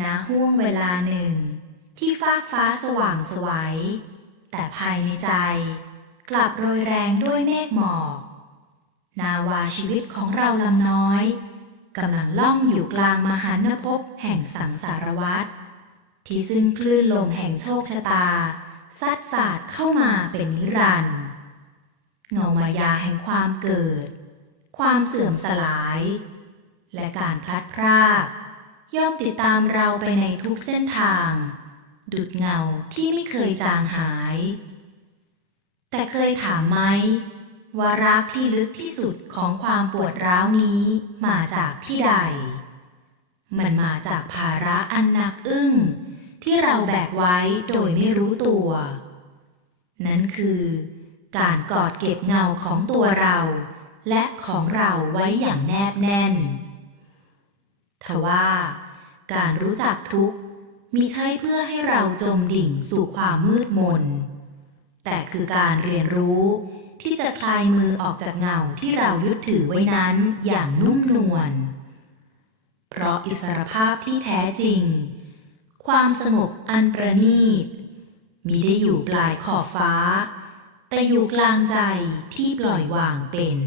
ณห่วงเวลาหนึ่ง ที่ฟากฟ้าสว่างไสวัยแต่ภายในใจ กลับโรยแรงด้วยเมฆหมอก นาวาชีวิตของเราลำน้อยกำลังล่องอยู่กลางมหันภพแห่งสังสารวัฏที่ซึ่งคลื่นลมแห่งโชคชะตา ซัดสาดเข้ามาเป็นนิรันดร์เงามายาแห่งความเกิด ความเสื่อมสลาย และการพลัดพราก ย่อมติดตามเราไปในทุกเส้นทาง ดุดเงาที่ไม่เคยจางหาย แต่เคยถามไหมว่ารักที่ลึกที่สุดของความปวดร้าวนี้มาจากที่ใด มันมาจากภาระอันหนักอึ้ง ที่เราแบกไว้โดยไม่รู้ตัว นั่นคือ การกอดเก็บเงาของตัวเรา และของเราไว้อย่างแนบแน่นทว่า การรู้จักทุกข์มีใช่เพื่อให้เราจมดิ่งสู่ความมืดมน แต่คือการเรียนรู้ที่จะคลายมือออกจากเงาที่เรายึดถือไว้นั้นอย่างนุ่มนวล เพราะอิสรภาพที่แท้จริง ความสงบอันประณีตมีได้อยู่ปลายขอบฟ้า แต่อยู่กลางใจที่ปล่อยวางเป็น